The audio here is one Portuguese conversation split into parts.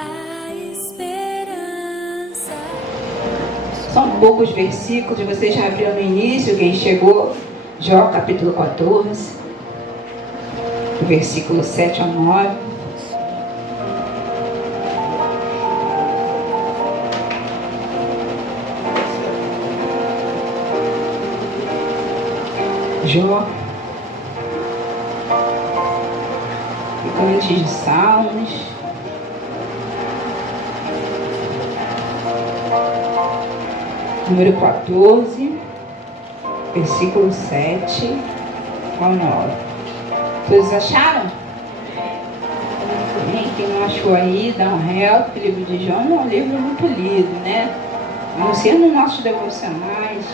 a esperança. São poucos versículos, você já abriu no início, quem chegou, Jó capítulo 14, do versículo 7 ao 9. Jó, antes de Salmos, número 14, versículo 7 ao 9. Todos acharam? Quem não achou aí, dá um help. O livro de Jó é um livro muito lido, né? A não ser nos nossos devocionais.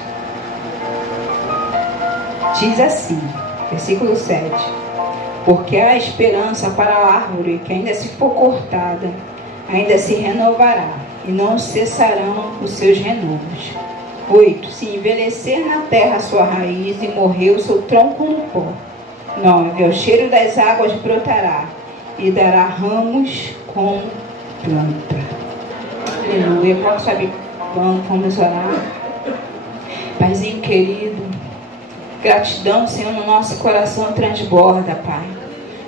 Diz assim, versículo 7: porque há esperança para a árvore que ainda se for cortada, ainda se renovará, e não cessarão os seus renovos. 8. Se envelhecer na terra a sua raiz e morrer o seu tronco no pó. 9. Ao cheiro das águas brotará, e dará ramos com planta. Aleluia. Qual sabe quando vamos orar? Paizinho querido, gratidão, Senhor, no nosso coração transborda, Pai.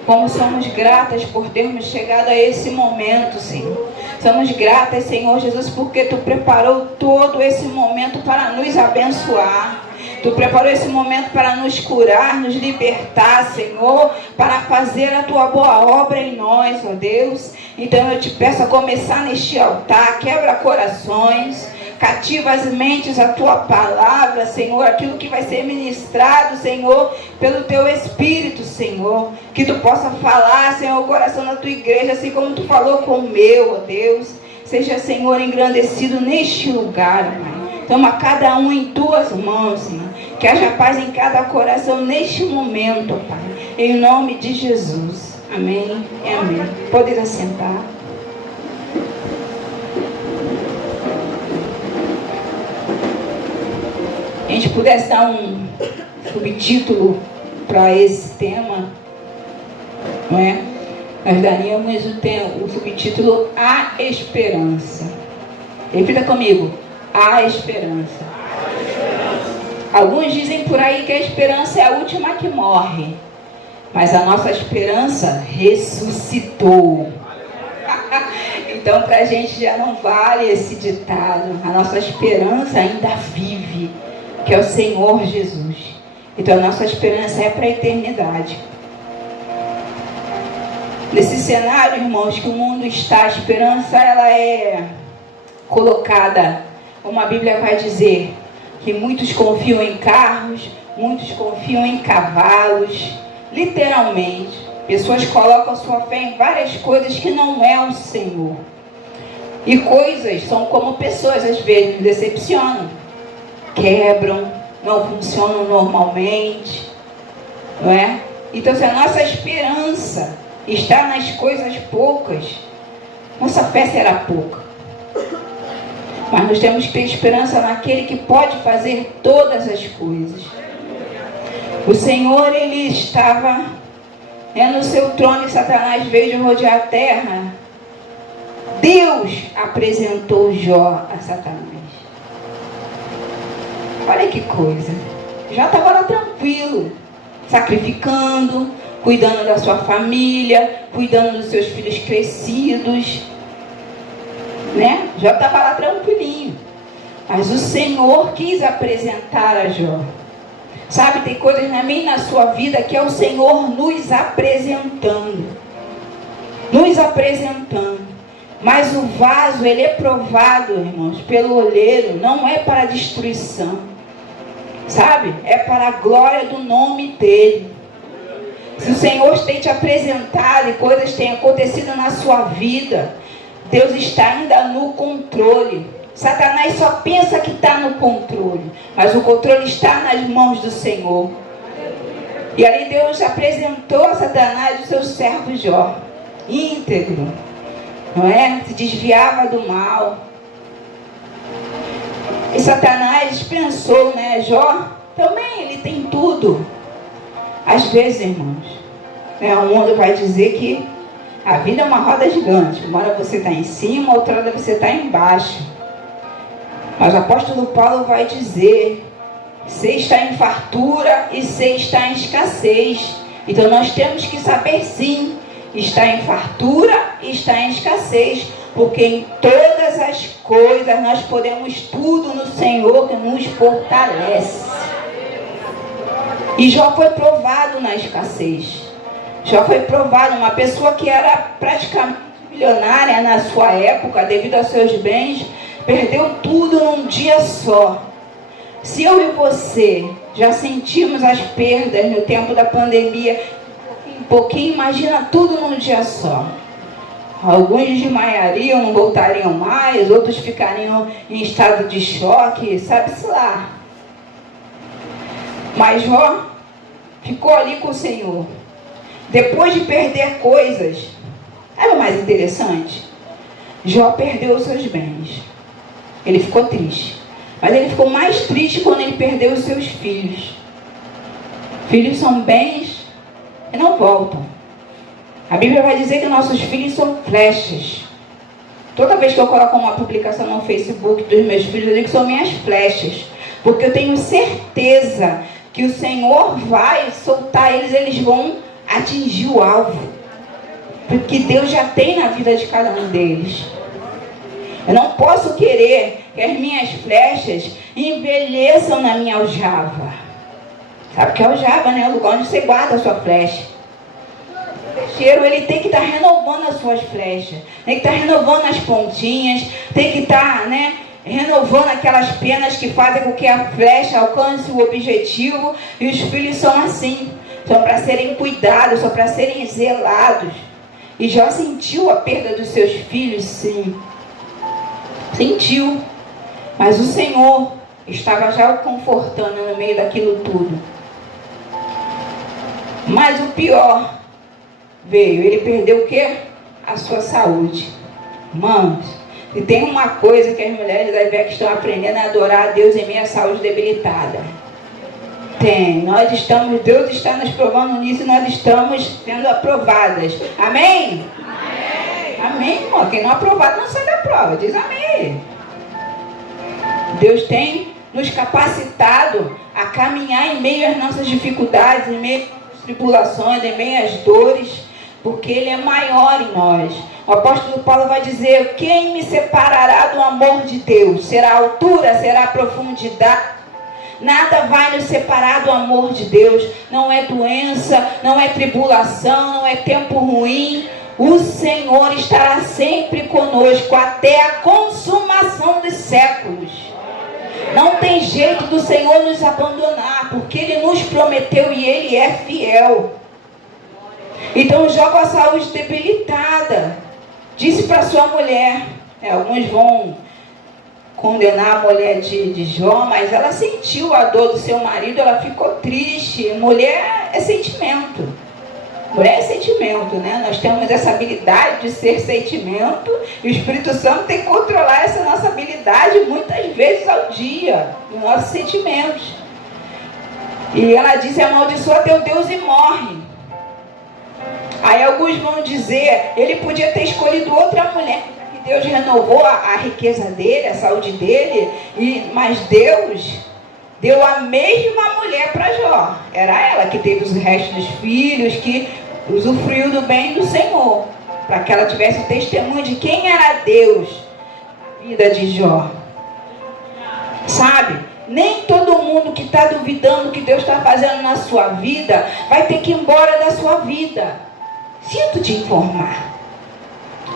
Como somos gratas por termos chegado a esse momento, Senhor. Somos gratas, Senhor Jesus, porque Tu preparou todo esse momento para nos abençoar. Tu preparou esse momento para nos curar, nos libertar, Senhor, para fazer a Tua boa obra em nós, ó Deus. Então eu te peço a começar neste altar, quebra corações, cativa as mentes a Tua palavra, Senhor, aquilo que vai ser ministrado, Senhor, pelo Teu Espírito, Senhor. Que Tu possa falar, Senhor, o coração da Tua igreja, assim como Tu falou com o meu, ó Deus. Seja, Senhor, engrandecido neste lugar, Pai. Toma cada um em Tuas mãos, Senhor. Que haja paz em cada coração neste momento, Pai. Em nome de Jesus. Amém e amém. Pode assentar. A gente pudesse dar um subtítulo para esse tema, não é? Nós daríamos o subtítulo A Esperança. Repita comigo: A Esperança. Alguns dizem por aí que a esperança é a última que morre, mas a nossa esperança ressuscitou. Então para a gente já não vale esse ditado. A nossa esperança ainda vive, que é o Senhor Jesus. Então a nossa esperança é para a eternidade. Nesse cenário, irmãos, que o mundo está, a esperança ela é colocada, como a Bíblia vai dizer, que muitos confiam em carros, muitos confiam em cavalos. Literalmente, pessoas colocam sua fé em várias coisas que não é o Senhor. E coisas são como pessoas, às vezes, nos decepcionam, quebram, não funcionam normalmente, não é? Então, se a nossa esperança está nas coisas poucas, nossa fé será pouca. Mas nós temos que ter esperança naquele que pode fazer todas as coisas. O Senhor, Ele estava no seu trono e Satanás veio de rodear a terra. Deus apresentou Jó a Satanás. Olha que coisa. Jó estava lá tranquilo, sacrificando, cuidando da sua família, cuidando dos seus filhos crescidos, né? Jó estava lá tranquilinho. Mas o Senhor quis apresentar a Jó. Sabe, tem coisas na minha e na sua vida que é o Senhor nos apresentando. Nos apresentando. Mas o vaso, ele é provado, irmãos, pelo oleiro. Não é para destruição. Sabe? É para a glória do nome dele. Se o Senhor tem te apresentado e coisas têm acontecido na sua vida, Deus está ainda no controle. Satanás só pensa que está no controle, mas o controle está nas mãos do Senhor. E ali Deus apresentou a Satanás o seu servo Jó, íntegro, não é? Se desviava do mal. E Satanás pensou, né? Jó também, ele tem tudo. Às vezes, irmãos, né, o mundo vai dizer que A vida é uma roda gigante. Uma hora você está em cima, outra hora você está embaixo. Mas o apóstolo Paulo vai dizer: você está em fartura e você está em escassez. Então nós temos que saber sim, está em fartura e está em escassez. Porque em todas as coisas nós podemos tudo no Senhor que nos fortalece. E Jó foi provado na escassez. Jó foi provado, uma pessoa que era praticamente milionária na sua época, devido aos seus bens, perdeu tudo num dia só. Se eu e você já sentimos as perdas no tempo da pandemia, um pouquinho, imagina tudo num dia só. Alguns desmaiariam, não voltariam mais, outros ficariam em estado de choque, sabe-se lá. Mas Jó ficou ali com o Senhor. Depois de perder coisas, era o mais interessante. Jó perdeu os seus bens. Ele ficou triste. Mas ele ficou mais triste quando ele perdeu os seus filhos. Filhos são bens e não voltam. A Bíblia vai dizer que nossos filhos são flechas. Toda vez que eu coloco uma publicação no Facebook dos meus filhos, eu digo que são minhas flechas. Porque eu tenho certeza que o Senhor vai soltar eles, eles vão atingir o alvo. Porque Deus já tem na vida de cada um deles. Eu não posso querer que as minhas flechas envelheçam na minha aljava. Sabe o que é aljava, né? O lugar onde você guarda a sua flecha. O flecheiro, ele tem que estar renovando as suas flechas. Tem que estar renovando as pontinhas. Tem que estar, renovando aquelas penas que fazem com que a flecha alcance o objetivo. E os filhos são assim. São para serem cuidados, são para serem zelados. E Jó sentiu a perda dos seus filhos, sim. Sentiu. Mas o Senhor estava já o confortando no meio daquilo tudo. Mas o pior veio. Ele perdeu o quê? A sua saúde. Irmãos, e tem uma coisa que as mulheres da IVEC estão aprendendo a adorar a Deus em meio à saúde debilitada. Tem. Deus está nos provando nisso e nós estamos sendo aprovadas. Amém? Amém, amém, irmão. Quem não é aprovado não sai da prova. Diz amém. Deus tem nos capacitado a caminhar em meio às nossas dificuldades, em meio às tribulações, em meio às dores, porque Ele é maior em nós. O apóstolo Paulo vai dizer: quem me separará do amor de Deus? Será a altura? Será a profundidade? Nada vai nos separar do amor de Deus. Não é doença, não é tribulação, não é tempo ruim. O Senhor estará sempre conosco até a consumação dos séculos. Não tem jeito do Senhor nos abandonar, porque Ele nos prometeu e Ele é fiel. Então Jó, com a saúde debilitada, disse para sua mulher, alguns vão condenar a mulher de Jó, mas ela sentiu a dor do seu marido, ela ficou triste. Mulher é sentimento. Mulher é sentimento, né? Nós temos essa habilidade de ser sentimento e o Espírito Santo tem que controlar essa nossa habilidade muitas vezes ao dia, nos nossos sentimentos. E ela disse: amaldiçoa teu Deus e morre. Aí alguns vão dizer: ele podia ter escolhido outra mulher, que Deus renovou a riqueza dele, a saúde dele, mas Deus deu a mesma mulher para Jó. Era ela que teve os restos dos filhos, que usufruiu do bem do Senhor, para que ela tivesse o testemunho de quem era Deus na vida de Jó. Sabe? Nem todo mundo que está duvidando que Deus está fazendo na sua vida vai ter que ir embora da sua vida. Sinto te informar.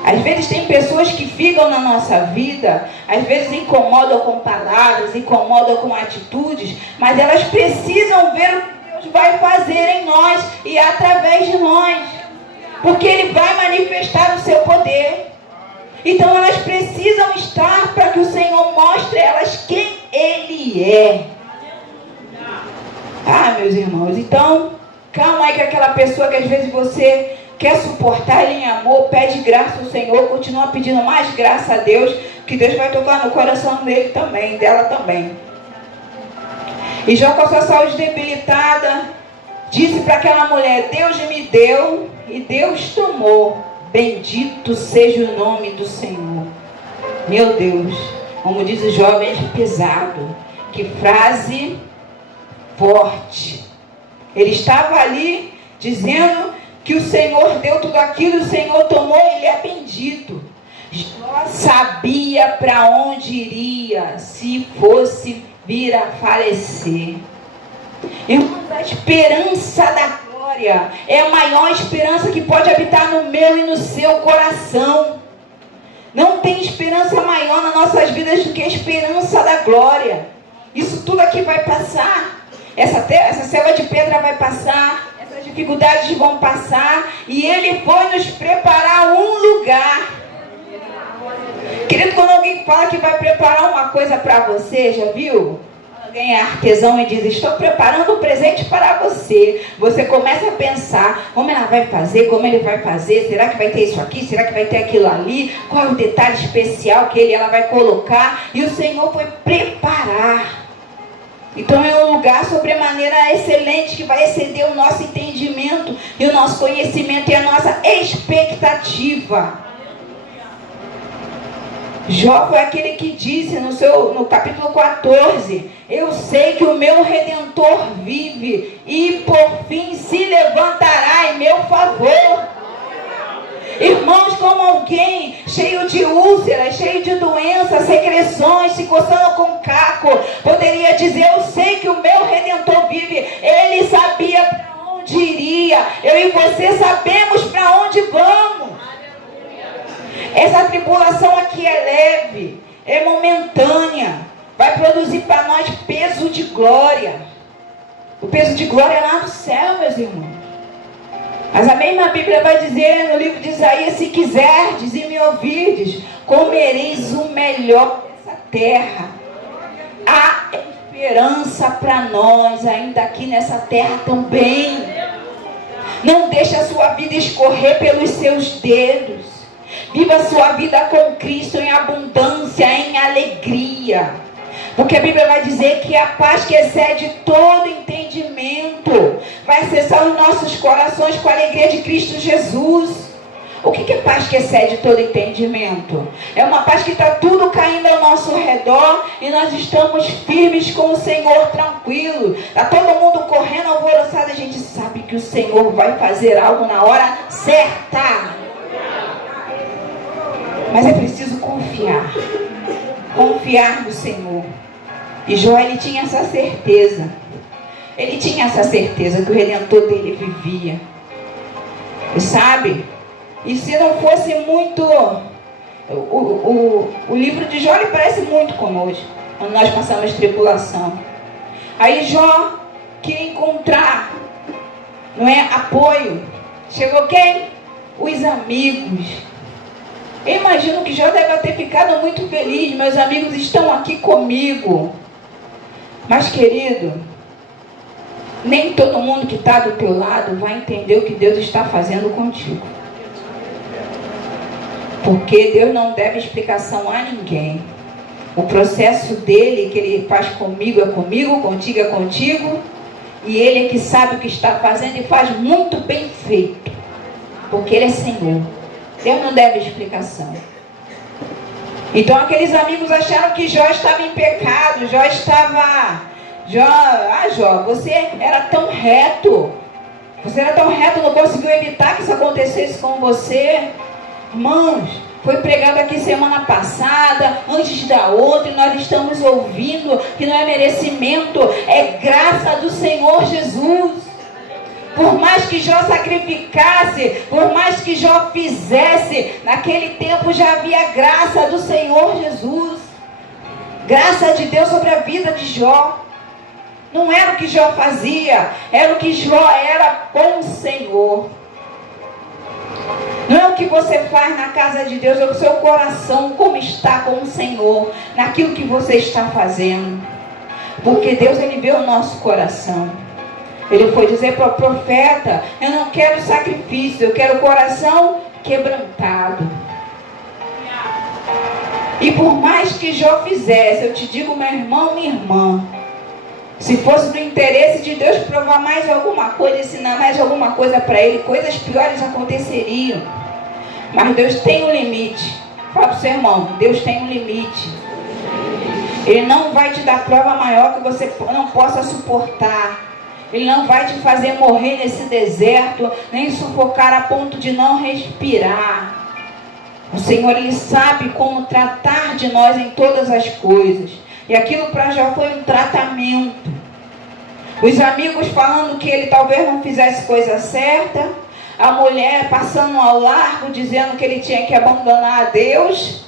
Às vezes tem pessoas que ficam na nossa vida, às vezes incomodam com palavras, incomodam com atitudes, mas elas precisam ver o que Deus vai fazer em nós e através de nós, porque Ele vai manifestar o seu poder. Então elas precisam estar para que o Senhor mostre a elas quem Ele é. Ah, meus irmãos, então calma aí com aquela pessoa que às vezes você quer suportar ele em amor, pede graça ao Senhor, continua pedindo mais graça a Deus, que Deus vai tocar no coração dele também, dela também. E Jó, com a sua saúde debilitada, disse para aquela mulher: Deus me deu e Deus tomou. Bendito seja o nome do Senhor. Meu Deus, como diz o jovem, pesado. Que frase forte. Ele estava ali dizendo que o Senhor deu tudo aquilo, o Senhor tomou, ele é bendito. Jó sabia para onde iria se fosse vir a falecer. Irmãos, a esperança da glória é a maior esperança que pode habitar no meu e no seu coração. Não tem esperança maior nas nossas vidas do que a esperança da glória. Isso tudo aqui vai passar. Essa selva de pedra vai passar. Essas dificuldades vão passar. E Ele foi nos preparar um lugar. Querido, quando alguém fala que vai preparar uma coisa para você, já viu? Alguém é artesão e diz, estou preparando um presente para você. Você começa a pensar, como ela vai fazer, como ele vai fazer, será que vai ter isso aqui, será que vai ter aquilo ali, qual é o detalhe especial que ela vai colocar, e o Senhor foi preparar. Então é um lugar sobremaneira excelente, que vai exceder o nosso entendimento, e o nosso conhecimento, e a nossa expectativa. Jó foi aquele que disse no capítulo 14, eu sei que o meu Redentor vive e por fim se levantará em meu favor. Irmãos, como alguém cheio de úlceras, cheio de doenças, secreções, se coçando com caco, poderia dizer, eu sei que o meu Redentor vive. Ele sabia para onde iria. Eu e você sabemos para onde vamos. Essa tribulação aqui é leve, é momentânea, vai produzir para nós peso de glória. O peso de glória é lá no céu, meus irmãos. Mas a mesma Bíblia vai dizer no livro de Isaías, se quiserdes e me ouvirdes, comereis o melhor dessa terra. Há esperança para nós ainda aqui nessa terra também. Não deixe a sua vida escorrer pelos seus dedos. Viva a sua vida com Cristo em abundância, em alegria. Porque a Bíblia vai dizer que a paz que excede todo entendimento vai acessar os nossos corações com a alegria de Cristo Jesus. O que é paz que excede todo entendimento? É uma paz que está tudo caindo ao nosso redor e nós estamos firmes com o Senhor, tranquilo. Está todo mundo correndo alvoroçado, a gente sabe que o Senhor vai fazer algo na hora certa. Mas é preciso confiar. Confiar no Senhor. E Jó, ele tinha essa certeza. Ele tinha essa certeza que o Redentor dele vivia. E sabe? E se não fosse muito... O livro de Jó, ele parece muito conosco. Quando nós passamos tribulação. Aí Jó queria encontrar, não é, apoio. Chegou quem? Os amigos. Eu imagino que Jó deve ter ficado muito feliz. Meus amigos estão aqui comigo. Mas, querido, nem todo mundo que está do teu lado vai entender o que Deus está fazendo contigo. Porque Deus não deve explicação a ninguém. O processo dele, que ele faz comigo é comigo, contigo é contigo. E ele é que sabe o que está fazendo e faz muito bem feito. Porque ele é Senhor. Deus não deve explicação. Então aqueles amigos acharam que Jó estava em pecado. Jó estava... Jó, você era tão reto. Você era tão reto, não conseguiu evitar que isso acontecesse com você. Irmãos, foi pregado aqui semana passada, antes da outra, e nós estamos ouvindo que não é merecimento, é graça do Senhor Jesus. Por mais que Jó sacrificasse, por mais que Jó fizesse, naquele tempo já havia graça do Senhor Jesus. Graça de Deus sobre a vida de Jó. Não era o que Jó fazia, era o que Jó era com o Senhor. Não é o que você faz na casa de Deus, é o seu coração, como está com o Senhor, naquilo que você está fazendo. Porque Deus, ele vê o nosso coração. Ele foi dizer para o profeta, eu não quero sacrifício, eu quero coração quebrantado. E por mais que Jó fizesse, eu te digo, meu irmão, minha irmã, se fosse do interesse de Deus provar mais alguma coisa, ensinar mais alguma coisa para ele, coisas piores aconteceriam. Mas Deus tem um limite. Fala para o seu irmão, Deus tem um limite. Ele não vai te dar prova maior que você não possa suportar. Ele não vai te fazer morrer nesse deserto, nem sufocar a ponto de não respirar. O Senhor, Ele sabe como tratar de nós em todas as coisas. E aquilo para Jó foi um tratamento. Os amigos falando que ele talvez não fizesse coisa certa. A mulher passando ao largo, dizendo que ele tinha que abandonar a Deus.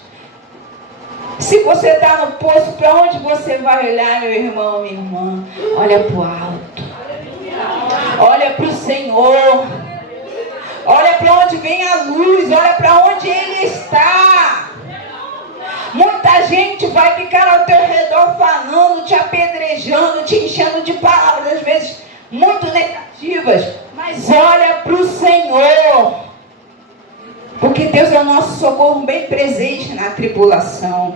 Se você está no poço, para onde você vai olhar, meu irmão, minha irmã? Olha para o alto. Olha para o Senhor. Olha para onde vem a luz. Olha para onde Ele está. Muita gente vai ficar ao teu redor falando, te apedrejando, te enchendo de palavras, às vezes muito negativas. Mas olha para o Senhor. Porque Deus é o nosso socorro bem presente na tribulação.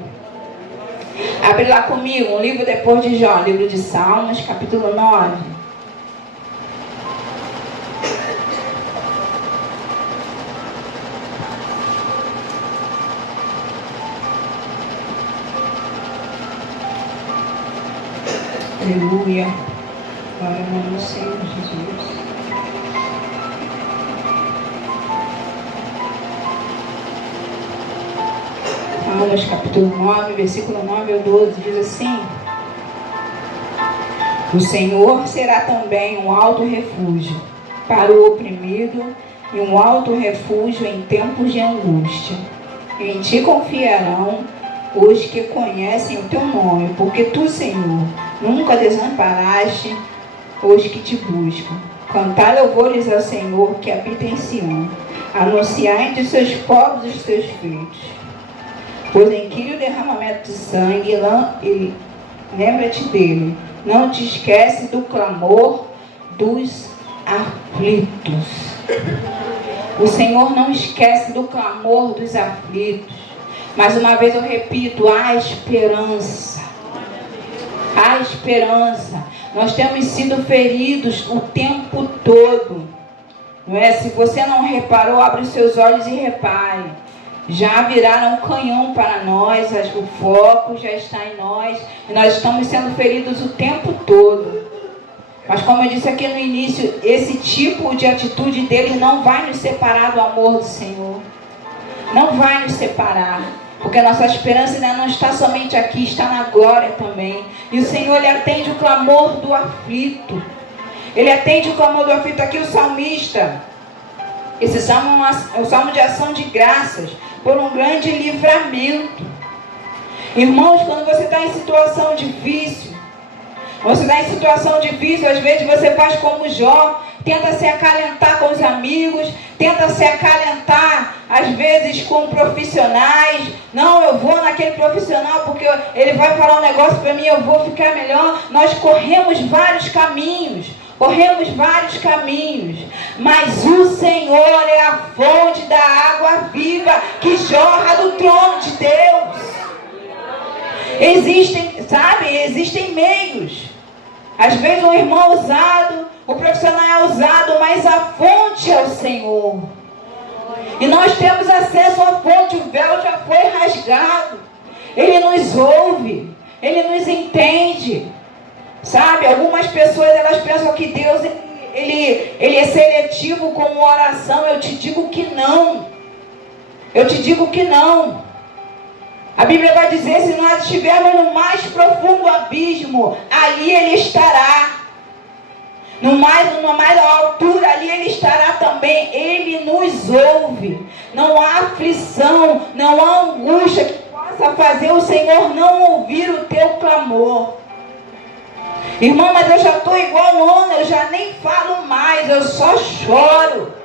Abre lá comigo, um livro depois de Jó, livro de Salmos, capítulo 9. Aleluia. Glória ao nome do Senhor Jesus. Salmos capítulo 9, versículo 9 ao 12, diz assim: O Senhor será também um alto refúgio para o oprimido e um alto refúgio em tempos de angústia. Em ti confiarão os que conhecem o teu nome, porque tu, Senhor, nunca desamparaste os que te buscam. Cantai louvores ao Senhor que habita em Sião. Anunciai entre seus povos os teus feitos. Pois em que o derramamento de sangue, e lembra-te dele. Não te esquece do clamor dos aflitos. O Senhor não esquece do clamor dos aflitos. Mais uma vez eu repito, há esperança. Há esperança. Nós temos sido feridos o tempo todo. Não é? Se você não reparou, abre os seus olhos e repare. Já viraram um canhão para nós, o foco já está em nós, e nós estamos sendo feridos o tempo todo. Mas como eu disse aqui no início, esse tipo de atitude dele não vai nos separar do amor do Senhor. Não vai nos separar. Porque a nossa esperança ainda não está somente aqui, está na glória também. E o Senhor, Ele atende o clamor do aflito. Ele atende o clamor do aflito. Aqui o salmista, esse salmo é um salmo de ação de graças por um grande livramento. Irmãos, quando você está em situação difícil, às vezes você faz como Jó, tenta se acalentar com os amigos, tenta se acalentar, às vezes, com profissionais. Não, eu vou naquele profissional porque ele vai falar um negócio para mim, eu vou ficar melhor. Nós corremos vários caminhos, mas o Senhor é a fonte da água viva que jorra do trono de Deus. Existem meios. Às vezes o irmão é usado, o profissional é usado, mas a fonte é o Senhor. E nós temos acesso à fonte, o véu já foi rasgado. Ele nos ouve, Ele nos entende. Sabe, algumas pessoas elas pensam que Deus ele é seletivo com oração. Eu te digo que não. A Bíblia vai dizer, se nós estivermos no mais profundo abismo, ali Ele estará. No mais altura, ali Ele estará também. Ele nos ouve. Não há aflição, não há angústia que possa fazer o Senhor não ouvir o teu clamor. Irmão, mas eu já estou igual Ana, eu já nem falo mais, eu só choro.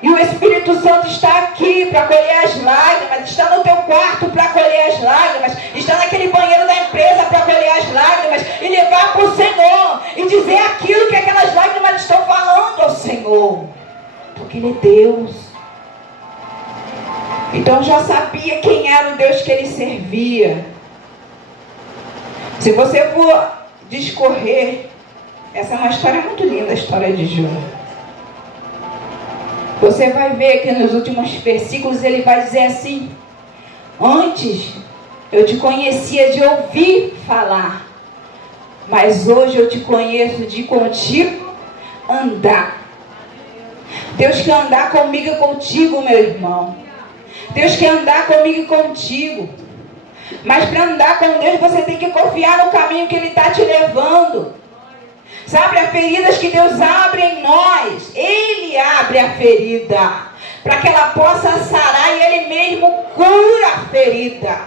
E o Espírito Santo está aqui para colher as lágrimas, está no teu quarto para colher as lágrimas, está naquele banheiro da empresa para colher as lágrimas e levar para o Senhor e dizer aquilo que aquelas lágrimas estão falando ao Senhor, porque Ele é Deus. Então já sabia quem era o Deus que ele servia. Se você for discorrer, essa é uma história muito linda, a história de Jó. Você vai ver que nos últimos versículos ele vai dizer assim: antes eu te conhecia de ouvir falar, mas hoje eu te conheço de contigo andar. Deus quer andar comigo e contigo, meu irmão. Deus quer andar comigo e contigo. Mas para andar com Deus você tem que confiar no caminho que Ele está te levando. Sabe, as feridas que Deus abre em nós, Ele abre a ferida para que ela possa sarar e Ele mesmo cura a ferida.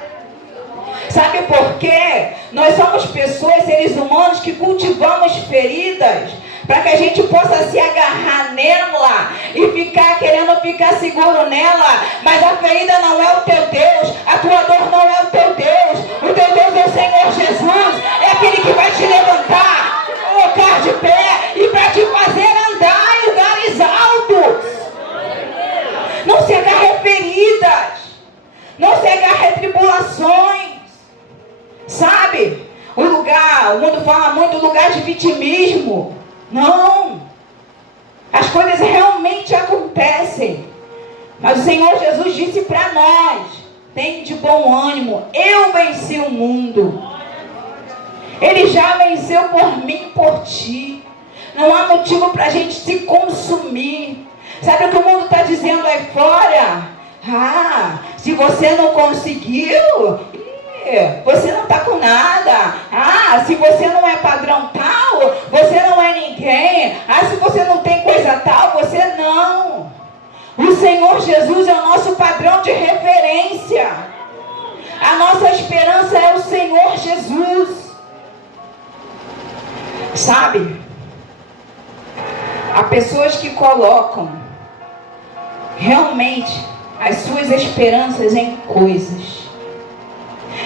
Sabe por quê? Nós somos pessoas, seres humanos, que cultivamos feridas para que a gente possa se agarrar nela e querendo ficar seguro nela. Mas a ferida não é o teu Deus, a tua dor não é o teu Deus. O teu Deus é o Senhor Jesus, é aquele que vai te levantar, colocar de pé e para te fazer andar em lugares altos. Não se agarre a feridas, não se agarre a tribulações. Sabe, o mundo fala muito do lugar de vitimismo. Não, as coisas realmente acontecem, mas o Senhor Jesus disse para nós: tem de bom ânimo, eu venci o mundo. Ele já venceu por mim e por ti. Não há motivo para a gente se consumir. Sabe o que o mundo está dizendo aí fora? Se você não conseguiu, você não está com nada. Se você não é padrão tal, você não é ninguém. Se você não tem coisa tal, você não. O Senhor Jesus é o nosso padrão de referência. A nossa esperança é o Senhor Jesus. Sabe, há pessoas que colocam realmente as suas esperanças em coisas.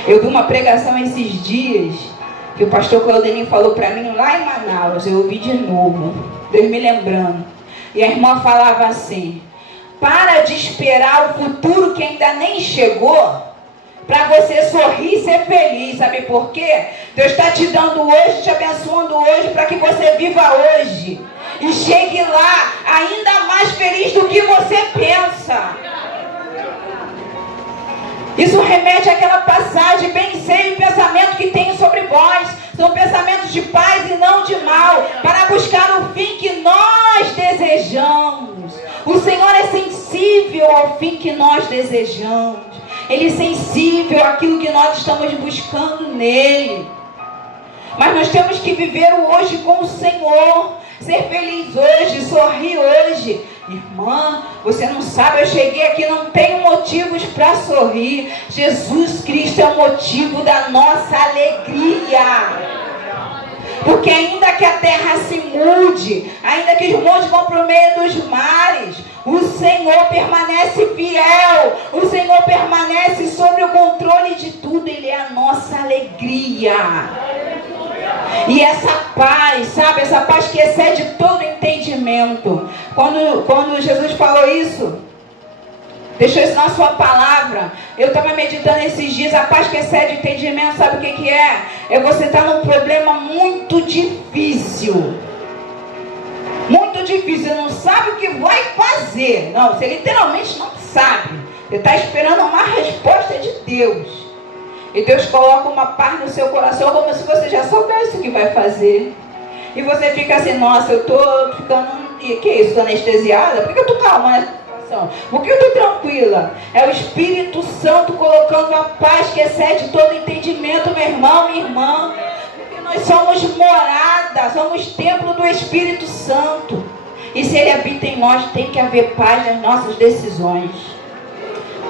Eu vi uma pregação esses dias que o pastor Claudeninho falou para mim lá em Manaus. Eu ouvi de novo, Deus me lembrando. E a irmã falava assim: para de esperar o futuro que ainda nem chegou para você sorrir e ser feliz. Sabe por quê? Deus está te dando hoje, te abençoando hoje, para que você viva hoje e chegue lá ainda mais feliz do que você pensa. Isso remete àquela passagem: bem sei o pensamento que tenho sobre vós, são pensamentos de paz e não de mal, para buscar o fim que nós desejamos. O Senhor é sensível ao fim que nós desejamos. Ele é sensível àquilo que nós estamos buscando nele. Mas nós temos que viver o hoje com o Senhor, ser feliz hoje, sorrir hoje. Irmã, você não sabe, eu cheguei aqui, não tenho motivos para sorrir. Jesus Cristo é o motivo da nossa alegria. Porque ainda que a terra se mude, ainda que os montes vão para o meio dos mares, o Senhor permanece fiel, o Senhor permanece sobre o controle de tudo. Ele é a nossa alegria. E essa paz, sabe, essa paz que excede todo entendimento. Quando Jesus falou isso, deixou isso na sua palavra, eu estava meditando esses dias. A paz que excede o entendimento, sabe o que é? É você estar num problema muito difícil. Muito difícil, não sabe o que vai fazer. Não, você literalmente não sabe. Você está esperando uma resposta de Deus. E Deus coloca uma paz no seu coração, como se você já soubesse o que vai fazer. E você fica assim: nossa, eu estou ficando... Que é isso? Estou anestesiada? Por que eu estou calma nessa situação? Por que eu estou tranquila? É o Espírito Santo colocando a paz que excede todo entendimento, meu irmão, minha irmã. Porque nós somos morada, somos templo do Espírito Santo. E se Ele habita em nós, tem que haver paz nas nossas decisões.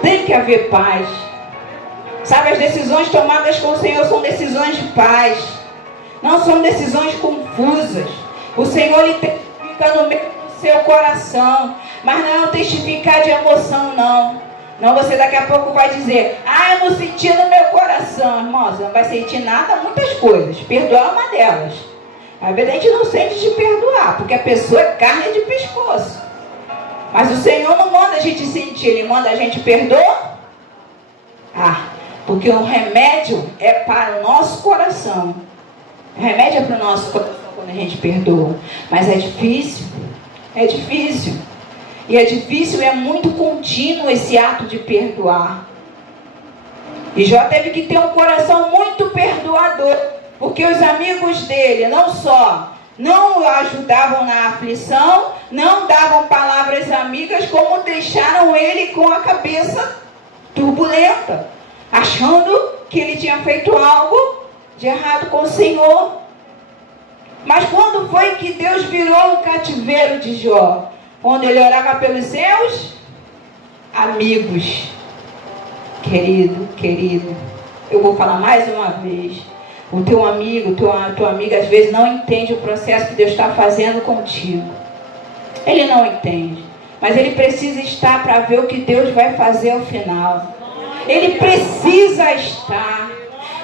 Tem que haver paz. Sabe, as decisões tomadas com o Senhor são decisões de paz. Não são decisões confusas. O Senhor, Ele testifica no meio do seu coração. Mas não é um testificar de emoção, não. Não, você daqui a pouco vai dizer: eu não senti no meu coração. Irmão, você não vai sentir nada, muitas coisas. Perdoar é uma delas. Às vezes a gente não sente de perdoar, porque a pessoa é carne de pescoço. Mas o Senhor não manda a gente sentir, Ele manda a gente perdoar. Porque o remédio é para o nosso coração. O remédio é para o nosso coração quando a gente perdoa. Mas é difícil. É difícil. E é difícil, é muito contínuo esse ato de perdoar. E Jó teve que ter um coração muito perdoador, porque os amigos dele não só não o ajudavam na aflição, não davam palavras amigas, como deixaram ele com a cabeça turbulenta, achando que ele tinha feito algo de errado com o Senhor. Mas quando foi que Deus virou o cativeiro de Jó? Quando ele orava pelos seus amigos. Querido, eu vou falar mais uma vez. O teu amigo, tua amiga, às vezes não entende o processo que Deus está fazendo contigo. Ele não entende. Mas ele precisa estar para ver o que Deus vai fazer ao final. Ele precisa estar.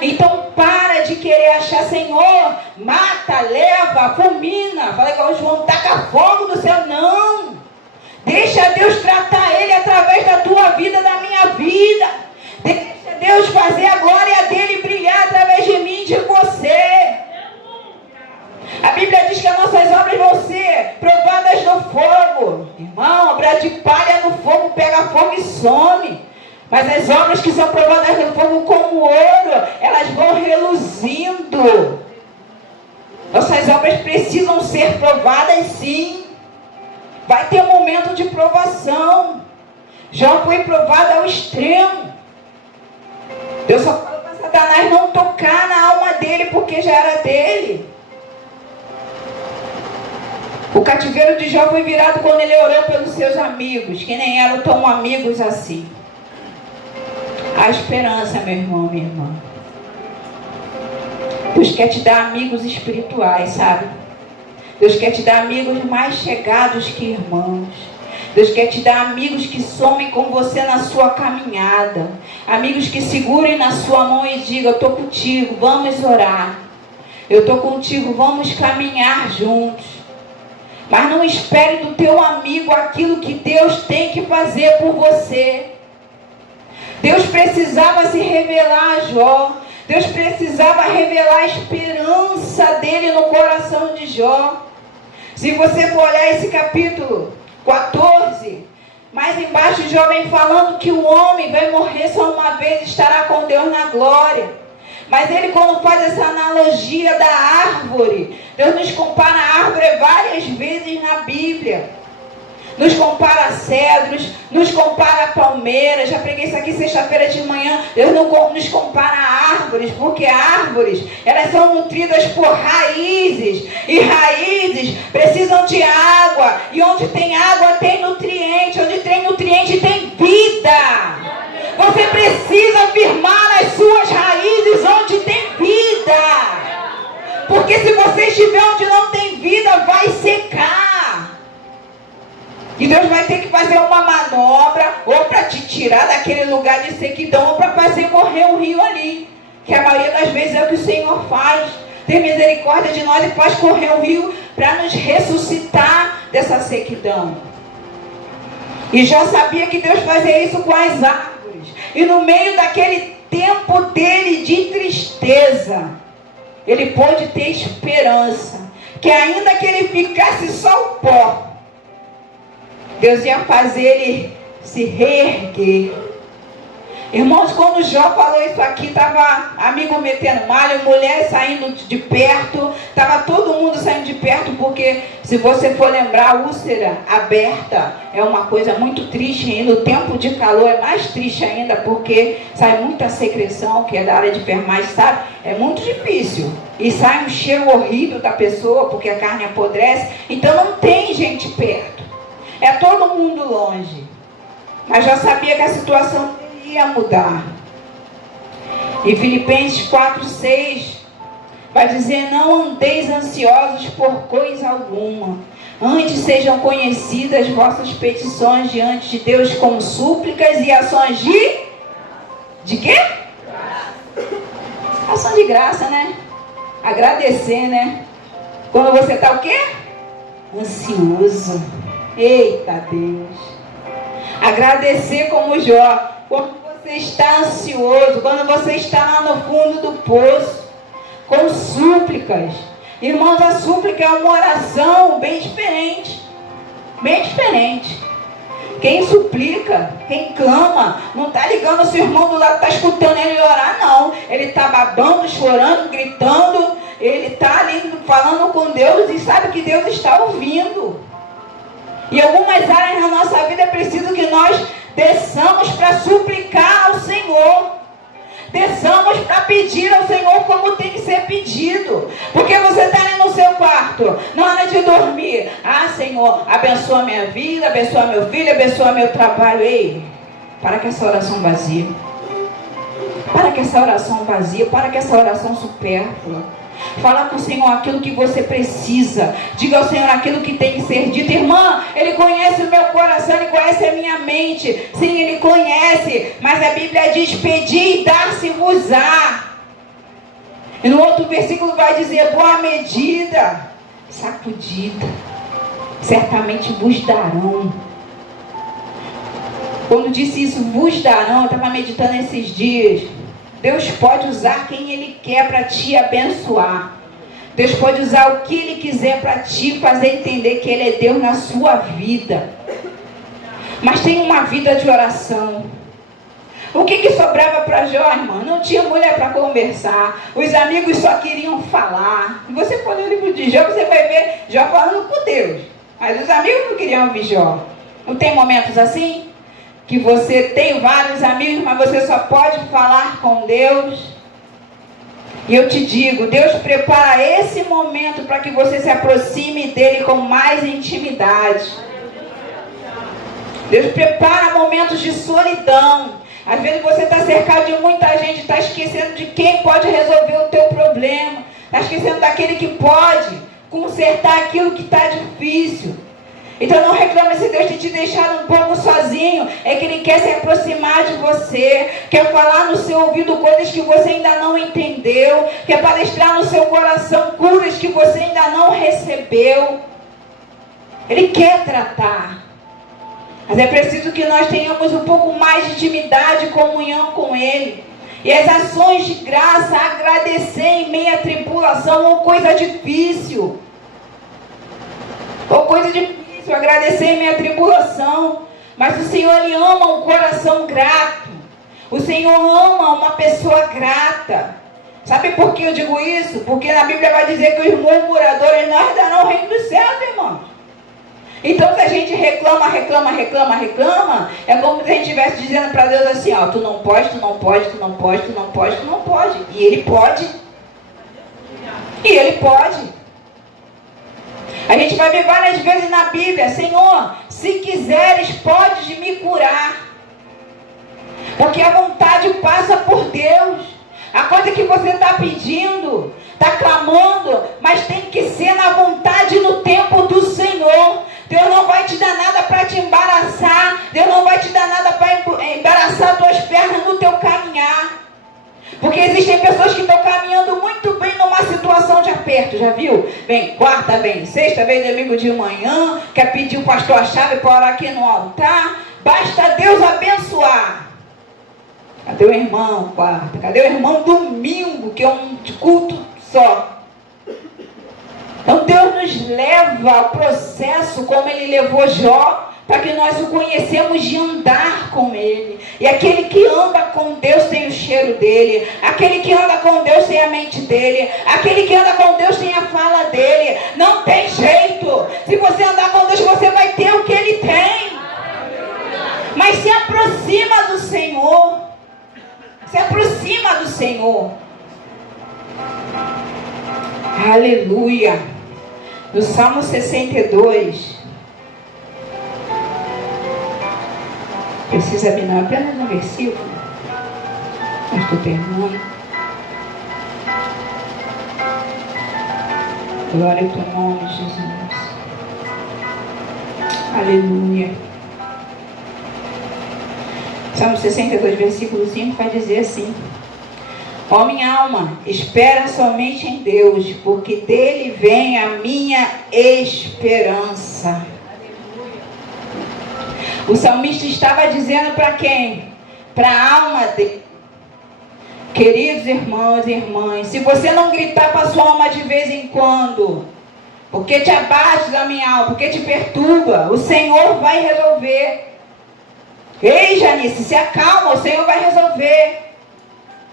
Então para de querer achar, Senhor, mata, leva, fulmina. Fala igual João, taca fogo no céu. Não. Deixa Deus tratar ele através da tua vida, da minha vida. Deixa Deus fazer a glória dele brilhar através de mim e de você. A Bíblia diz que as nossas obras vão ser provadas no fogo. Irmão, obra de palha no fogo, pega fogo e some. Mas as obras que são provadas no fogo como ouro, elas vão reluzindo. Nossas obras precisam ser provadas sim. Vai ter um momento de provação. Jó foi provado ao extremo. Deus só falou para Satanás não tocar na alma dele, porque já era dele. O cativeiro de Jó foi virado quando ele orou pelos seus amigos, que nem eram tão amigos assim. A esperança, meu irmão, minha irmã. Deus quer te dar amigos espirituais, sabe? Deus quer te dar amigos mais chegados que irmãos. Deus quer te dar amigos que somem com você na sua caminhada. Amigos que segurem na sua mão e digam, eu estou contigo, vamos orar. Eu estou contigo, vamos caminhar juntos. Mas não espere do teu amigo aquilo que Deus tem que fazer por você. Deus precisava se revelar a Jó. Deus precisava revelar a esperança dele no coração de Jó. Se você for olhar esse capítulo 14, mais embaixo Jó vem falando que o homem vai morrer só uma vez e estará com Deus na glória. Mas ele, quando faz essa analogia da árvore, Deus nos compara a árvore várias vezes na Bíblia. Nos compara a cedros, nos compara a palmeiras. Já preguei isso aqui sexta-feira de manhã. Deus não nos compara a árvores, porque árvores, elas são nutridas por raízes. E raízes precisam de água. E onde tem água tem nutriente. Onde tem nutriente tem vida. Você precisa firmar as suas raízes onde tem vida. Porque se você estiver onde não tem vida, vai secar. E Deus vai ter que fazer uma manobra, ou para te tirar daquele lugar de sequidão, ou para fazer correr um rio ali. Que a maioria das vezes é o que o Senhor faz. Tem misericórdia de nós e faz correr um rio para nos ressuscitar dessa sequidão. E Jó sabia que Deus fazia isso com as árvores. E no meio daquele tempo dele de tristeza, ele pôde ter esperança. Que ainda que ele ficasse só o pó, Deus ia fazer ele se reerguer. Irmãos, quando Jó falou isso aqui, estava amigo metendo malho, mulher saindo de perto, estava todo mundo saindo de perto, porque se você for lembrar, a úlcera aberta é uma coisa muito triste, e no tempo de calor é mais triste ainda, porque sai muita secreção, que é da área de enfermagem, sabe? É muito difícil. E sai um cheiro horrível da pessoa, porque a carne apodrece, então não tem gente perto. É todo mundo longe. Mas já sabia que a situação ia mudar. E Filipenses 4:6 vai dizer, não andeis ansiosos por coisa alguma. Antes sejam conhecidas vossas petições diante de Deus como súplicas e ações de quê? Ação de graça, né? Agradecer, né? Quando você está o quê? Ansioso. Eita Deus. Agradecer como Jó. Quando você está ansioso, quando você está lá no fundo do poço, com súplicas. Irmãos, a súplica é uma oração bem diferente. Bem diferente. Quem suplica, quem clama, não está ligando se o irmão do lado está escutando ele orar, não. Ele está babando, chorando, gritando. Ele está ali falando com Deus e sabe que Deus está ouvindo. E algumas áreas na nossa vida é preciso que nós desçamos para suplicar ao Senhor. Desçamos para pedir ao Senhor como tem que ser pedido. Porque você está ali no seu quarto, na hora de dormir. Ah, Senhor, abençoa minha vida, abençoa meu filho, abençoa meu trabalho. Ei, para com essa oração vazia. Para com essa oração vazia, para com essa oração supérflua. Fala com o Senhor aquilo que você precisa. Diga ao Senhor aquilo que tem que ser dito. Irmã, Ele conhece o meu coração, Ele conhece a minha mente. Sim, Ele conhece. Mas a Bíblia diz, pedi e dar-se-vos-á. E no outro versículo vai dizer, boa medida, sacudida, certamente vos darão. Quando disse isso, vos darão, eu estava meditando esses dias. Deus pode usar quem Ele quer para te abençoar. Deus pode usar o que Ele quiser para te fazer entender que Ele é Deus na sua vida. Mas tem uma vida de oração. O que sobrava para Jó, irmã? Não tinha mulher para conversar. Os amigos só queriam falar. Se você for ler o livro de Jó, você vai ver Jó falando com Deus. Mas os amigos não queriam ouvir Jó. Não tem momentos assim? Que você tem vários amigos, mas você só pode falar com Deus. E eu te digo, Deus prepara esse momento para que você se aproxime dele com mais intimidade. Deus prepara momentos de solidão. Às vezes você está cercado de muita gente, está esquecendo de quem pode resolver o teu problema. Está esquecendo daquele que pode consertar aquilo que está difícil. Então não reclame se Deus tem te deixado um pouco sozinho. É que Ele quer se aproximar de você. Quer falar no seu ouvido coisas que você ainda não entendeu. Quer palestrar no seu coração curas que você ainda não recebeu. Ele quer tratar. Mas é preciso que nós tenhamos um pouco mais de intimidade e comunhão com Ele. E as ações de graça, agradecer em meio à tribulação ou coisa difícil. Ou coisa difícil. Agradecer em minha tribulação. Mas o Senhor, Ele ama um coração grato. O Senhor ama uma pessoa grata. Sabe por que eu digo isso? Porque na Bíblia vai dizer que os murmuradores não herdarão o reino dos céus, irmãos. Então se a gente reclama, é como se a gente estivesse dizendo para Deus assim, ó, tu não pode. E Ele pode. A gente vai ver várias vezes na Bíblia, Senhor, se quiseres, podes me curar. Porque a vontade passa por Deus. A coisa que você está pedindo, está clamando, mas tem que ser na vontade e no tempo do Senhor. Deus não vai te dar nada para te embaraçar. Deus não vai te dar nada para embaraçar tuas pernas no teu caminhar. Porque existem pessoas que estão caminhando muito bem numa situação de aperto, já viu? Vem quarta, vem sexta, vem domingo de manhã, quer pedir o pastor a chave para orar aqui no altar. Basta Deus abençoar. Cadê o irmão quarta? Cadê o irmão domingo, que é um culto só? Então Deus nos leva ao processo como Ele levou Jó, para que nós o conhecemos de andar com Ele. E aquele que anda com Deus tem o cheiro dele. Aquele que anda com Deus tem a mente dele. Aquele que anda com Deus tem a fala dele. Não tem jeito. Se você andar com Deus, você vai ter o que Ele tem. Mas se aproxima do Senhor. Se aproxima do Senhor. Aleluia. No Salmo 62... Precisa abrir apenas um versículo. Mas estou terminando. Glória ao teu nome, Jesus. Aleluia. Salmo 62, versículo 5 vai dizer assim: ó minha alma, espera somente em Deus, porque dele vem a minha esperança. O salmista estava dizendo para quem? Para a alma dele. Queridos irmãos e irmãs, se você não gritar para a sua alma de vez em quando, porque te abate da minha alma, porque te perturba, o Senhor vai resolver. Ei, Janice, se acalma, o Senhor vai resolver.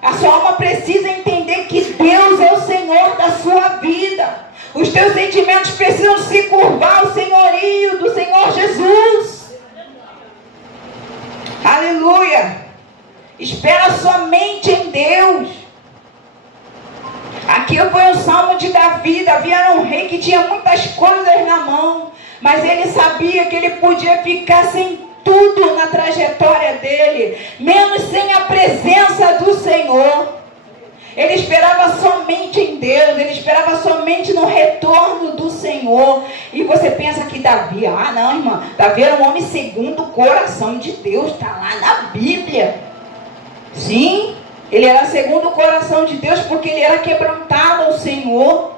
A sua alma precisa entender que Deus é o Senhor da sua vida. Os teus sentimentos precisam se curvar ao senhorio do Senhor Jesus. Aleluia. Espera somente em Deus. Aqui foi um salmo de Davi. Davi era um rei que tinha muitas coisas na mão, mas ele sabia que ele podia ficar sem tudo na trajetória dele, menos sem a presença do Senhor. Ele esperava somente em Deus, ele esperava somente no retorno do Senhor. E você pensa que Davi, não, irmã, Davi era um homem segundo o coração de Deus, está lá na Bíblia. Sim, ele era segundo o coração de Deus porque ele era quebrantado ao Senhor.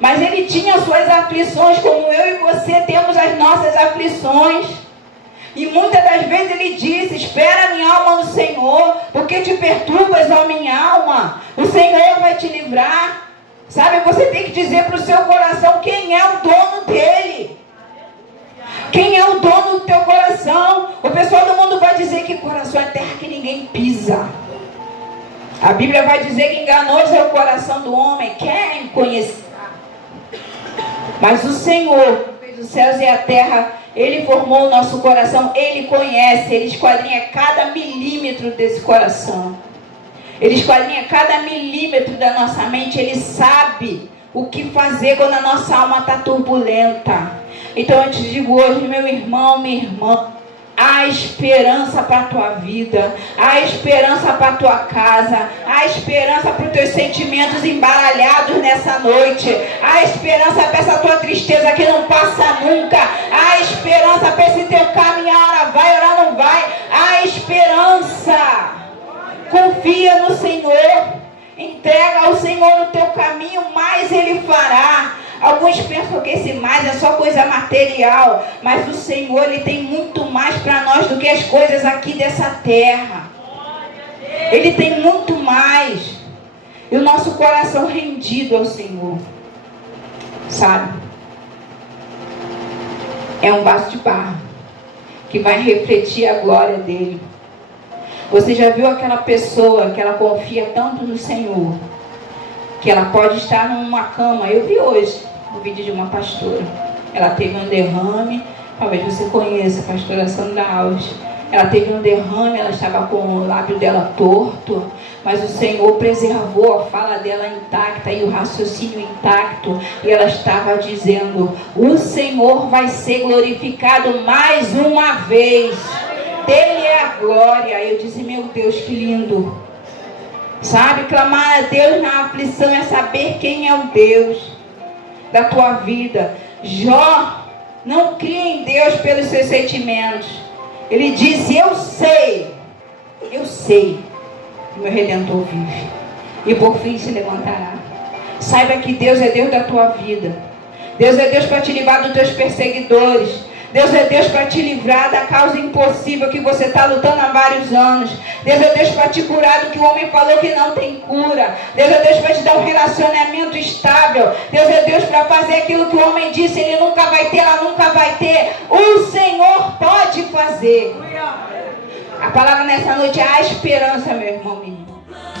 Mas ele tinha suas aflições, como eu e você temos as nossas aflições. E muitas das vezes ele disse: espera minha alma no Senhor, porque te perturbas, ó minha alma. O Senhor vai te livrar. Sabe, você tem que dizer para o seu coração quem é o dono dele. Quem é o dono do teu coração? O pessoal do mundo vai dizer que coração é terra que ninguém pisa. A Bíblia vai dizer que enganoso é o coração do homem. Quem conhecer? Mas o Senhor fez os céus e a terra. Ele formou o nosso coração. Ele conhece. Ele esquadrinha cada milímetro desse coração. Ele esquadrinha cada milímetro da nossa mente. Ele sabe o que fazer quando a nossa alma está turbulenta. Então eu te digo hoje, meu irmão, minha irmã, há esperança para a tua vida, há esperança para a tua casa, há esperança para os teus sentimentos embaralhados nessa noite, há esperança para essa tua tristeza que não passa nunca, há esperança para esse teu caminhar, hora vai, hora não vai, há esperança. Confia no Senhor, entrega ao Senhor o teu caminho, mais Ele fará. Alguns pensam que esse mais é só coisa material, mas o Senhor, Ele tem muito mais para nós do que as coisas aqui dessa terra. Ele tem muito mais. E o nosso coração rendido ao Senhor, sabe? É um vaso de barro que vai refletir a glória dele. Você já viu aquela pessoa que ela confia tanto no Senhor, que ela pode estar numa cama? Eu vi hoje o vídeo de uma pastora. Ela teve um derrame, talvez você conheça, a pastora Sandra Alves. Ela teve um derrame, ela estava com o lábio dela torto, mas o Senhor preservou a fala dela intacta e o raciocínio intacto. E ela estava dizendo: o Senhor vai ser glorificado mais uma vez. Dele é a glória. Eu disse: meu Deus, que lindo. Sabe, clamar a Deus na aflição é saber quem é o Deus da tua vida. Jó não cria em Deus pelos seus sentimentos. Ele disse: eu sei que meu Redentor vive e por fim se levantará. Saiba que Deus é Deus da tua vida. Deus é Deus para te livrar dos teus perseguidores. Deus é Deus para te livrar da causa impossível que você está lutando há vários anos. Deus é Deus para te curar do que o homem falou que não tem cura. Deus é Deus para te dar um relacionamento estável. Deus é Deus para fazer aquilo que o homem disse, ele nunca vai ter, ela nunca vai ter. O Senhor pode fazer. A palavra nessa noite é a esperança, meu irmão, minha irmã.